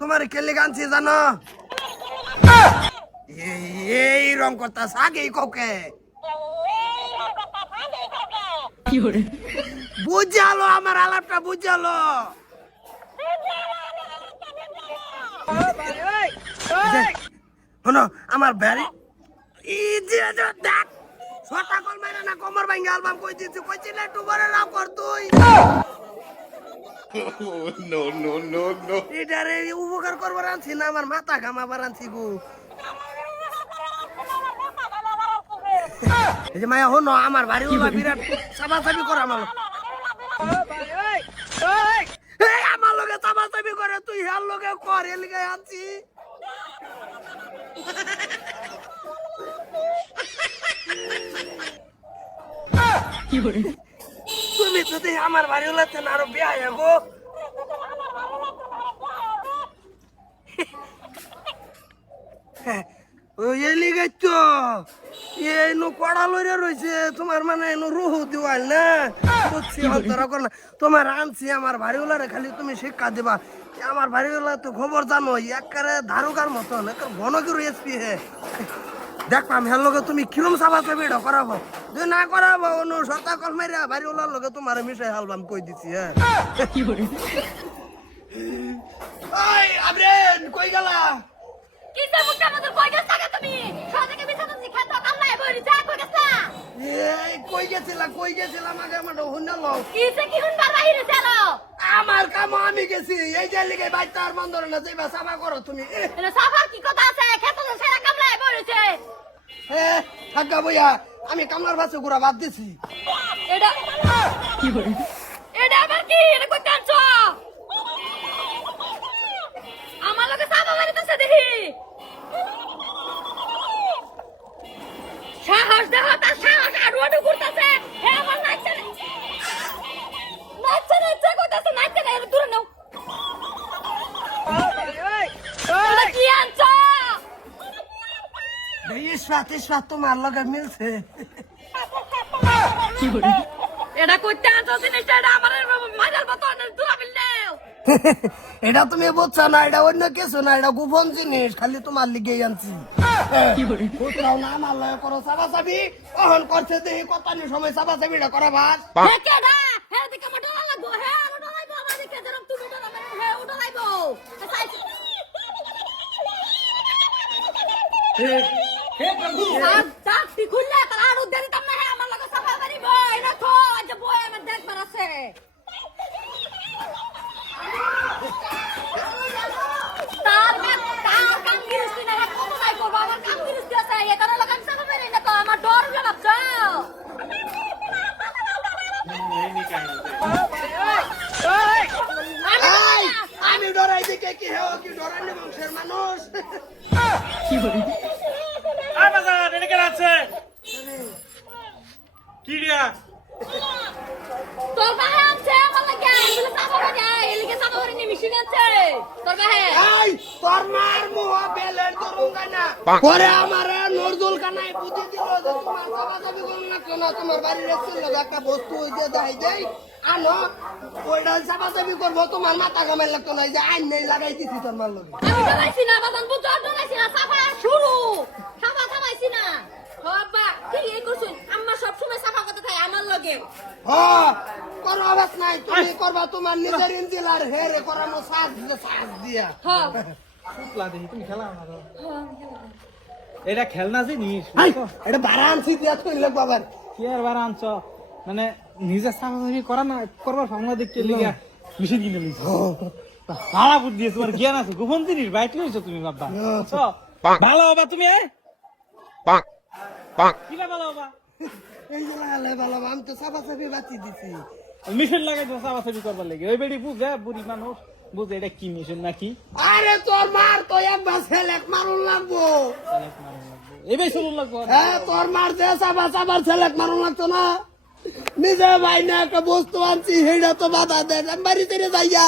তোমার কেলে গানছি জানো? এই- রং করতা আগেই ককে বুঝালো আমার আলাপটা বুঝালো। শোনো আমার ব্যারি দেখ ছটা কল মাইরা না কমর ভাঙ্গে অ্যালবাম কই দিছি কইছি না একটু বড় রাও কর তুই। No, no, no, no. এটারে উপকার করবার আনছি না আমার মাথা ঘামাবার আনছি গো। এই যে মায়া হনো আমার বাড়ি ওলা বিরাট চাপা চাপি করে আমার। আমার লগে চাপা করে তুই হার লগে কর এলিগে আনছি। তুমি যদি আমার বাড়ি ওলাতে না আরও বিয়া গো লইরে রইছে, তোমার মানে রুহ দিওয়াল না? বুঝছি অন্তরা তোমার আনছি, আমার বাড়িওয়ালারে খালি তুমি শিক্ষা দিবা। আমার বাড়িওয়ালা তো খবর জানো একবারে ধারুকার মতন একবার ঘন করে এসপি হে। দেখলাম হের লগে তুমি কিরম চাবি এটা করাবো। যদি না করাবো অন্য সত্তা কল মাইরা বাড়িওয়ালার লগে তোমার মিশাই হালবাম কই দিছি হ্যাঁ? ওই আবরেন কই গেলা? কিসে মুখটা মতো কই গেছ টাকা তুমি? সবাইকে বিছানা শিখা তো কামলা বইরি যা কই গেছ। এই কই গেছিলা কই গেছিলাম আগে আমার হুন্ডা লও কিসে কি হুন বাইরে চলো। আমার কাম আমি গেছি এই যে লিগে বাইতে আর বন্ধ না যাইবা সাবা করো তুমি। সাফার কি কথা আছে? খেতে সেরা থাকা বইয়া। আমি কামলার বাসে ঘুরা বাদ দিছি। এটা এটা এটা আমার সাহস দেখো তার সাহস আড়ু আড়ু ঘুরতেছে। হে আমার নাচছে। নাচছে নাচছে কইতাছে নাচছে না দূরে নাও তোমরা কি আনছো ইসরাত ইসরাত তোমার লগে মিলছে। এটা কইতে আনছো জিনিসটা এটা আমার মাজার মতো এটা তুমি বুঝছ না এটা অন্য কিছু না এটা গোপন জিনিস খালি তোমার লিগে আনছি। কোথাও না আমার লগে করো সাবা সাবি কখন করছে দেখি কত সময় সাবা সাবিটা করা ভাত হে হে হে হে তার তার হে কাম গিরস্তি না কত করব আমার কাম গিরস্তি আছে? লাগাম সাফা করি না তো আমার ডর লাগছে আমি ডরাই দিকে কি হেও কি ডরানি বংশের মানুষ? আয় বাজার এটা কেন আছে কি দিয়া তোর বাহে আছে আমার লাগে এগুলো সাফা করে এলিকে সাফা করে নিয়ে মিশিয়ে আছে তোর বাহে। এই তোর মার মুহ বেলের দরুঙ্গা না। পরে আমার নজরুল কানাই বুদ্ধি দিল যে তোমার বাবা যাবি কোন না কেন? তোমার বাড়ির এসেছিল একটা বস্তু ওই যে দেখাই দেই আনো ওইটা চাপা চাপি করব তোমার মাথা কামাই লাগতো না যে আইন নেই লাগাই দিছি তোর মার লগে। আমি ডলাইছি না বাদান বুঝছ ডলাইছি না সাফা শুরু। সাফা সাফাইছি না বাবা কি এই করছুন আম্মা সব সময় সাফা করতে থাকে আমার লগে হ করো আবাস নাই তুমি করবা তোমার নিজের ইঞ্জিল হেরে করানো সাজ সাজ দিয়া শুক্লা দেখি তুমি খেলা না এটা খেলনা জিনিস এটা ভাড়া আনছি দিয়া তুই লাগবো আবার কি আর বার আনছ মানে নিজে সাফাসাফি করা না করবার ভাবনা দেখতে লিগা মেশিন কিনে লিছ ভাড়া বুদ্ধি তোমার জ্ঞান আছে গোপন জিনিস বাইট লইছো তুমি বাবা ভালো হবা তুমি এ? Bonk, bonk. ভালো হবা এই যে লাগালে ভালো আমি তো চাপা চাপি বাতি দিছি। মেশিন লাগাই তো সাফাসাফি করবার লাগে। ওই বেড়ি বুঝে বুড়ি মানুষ বুঝে এটা কি মেশিন নাকি? আরে তোর মার তো একবার ছেলেক মারুন লাগবো। এবার শুনুন লাগবো। হ্যাঁ তোর মার যে চাবা চাবার ছেলেক মারুন লাগতো না। নিজে ভাই না একটা বস্তু আনছি সেইটা তো বাধা দেয়। বাড়ি তেরে যাইয়া